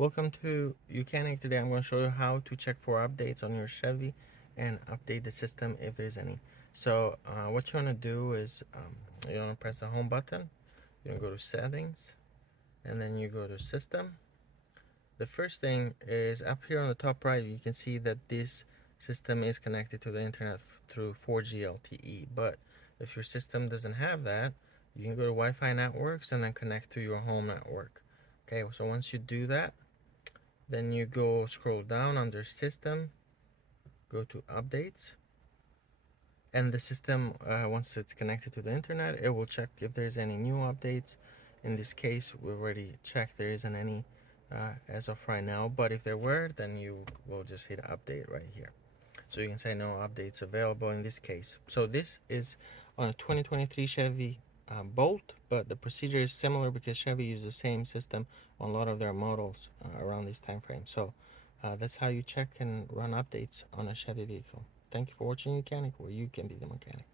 Welcome to Mechanic. Today I'm going to show you how to check for updates on your Chevy and update the system if there's any. So what you want to do is you want to press the home button, you go to settings, and then you go to system. The first thing is up here on the top right, you can see that this system is connected to the internet through 4G LTE, but if your system doesn't have that, you can go to Wi-Fi networks and then connect to your home network. Okay, so once you do that, then you go scroll down under system, go to updates, and the system, once it's connected to the internet, it will check if there's any new updates. In this case, we already checked there isn't any as of right now, but if there were, then you will just hit update right here. So you can say no updates available in this case. So this is on a 2023 Chevy Bolt, but the procedure is similar because Chevy uses the same system on a lot of their models around this time frame. So that's how you check and run updates on a Chevy vehicle. Thank you for watching Mechanic, where you can be the mechanic.